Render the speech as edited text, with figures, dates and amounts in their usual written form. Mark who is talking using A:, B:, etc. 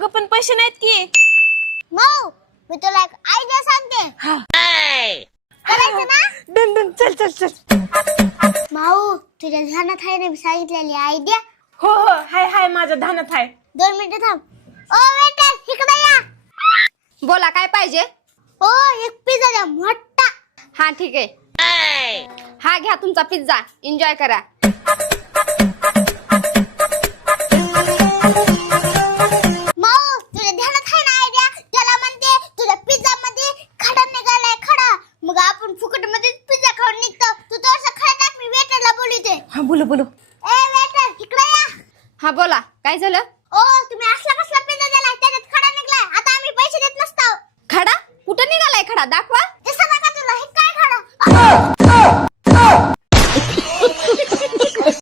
A: अगं पण पैसे नाहीत की.
B: माऊ मी तुला एक आयडिया सांगते.
A: हा
B: करायचं ना?
A: डन डन चल चल चल.
B: माऊ तुझ्या ध्यानात आहे ना मी सांगितलेली आयडिया?
A: हो हो हाय हाय माझ्या ध्यानात आहे.
B: 2 मिनिटं थांब. ओ वेटर इकडे या.
C: बोला काय पाहिजे?
B: ओ एक पिझ्झा द्या मोठा.
C: हा ठीक आहे. हा घ्या तुमचा पिझ्झा, एन्जॉय करा.
B: माऊ तुझ्या ध्यानात आहे ना आयडिया? त्याला म्हणते तुझ्या पिझ्झा मध्ये खडा निघालाय खडा. मग आपण फुकट मध्ये पिझ्झा खाऊन निघतो. तू तो असा खडा टाक मी वेटरला बोलते.
A: हा बोलू बोलू.
B: ए वेटर इकडे या.
C: हा बोला काय झालं?
B: ओ तुम्ही असला कसला पिझ्झा दिलाय त्याच्यात खडा निघलाय. आता आम्ही पैसे देत नसतो.
C: खडा कुठं निघालाय? खडा दाखवा.
B: दिसत का तुला हे काय खडा?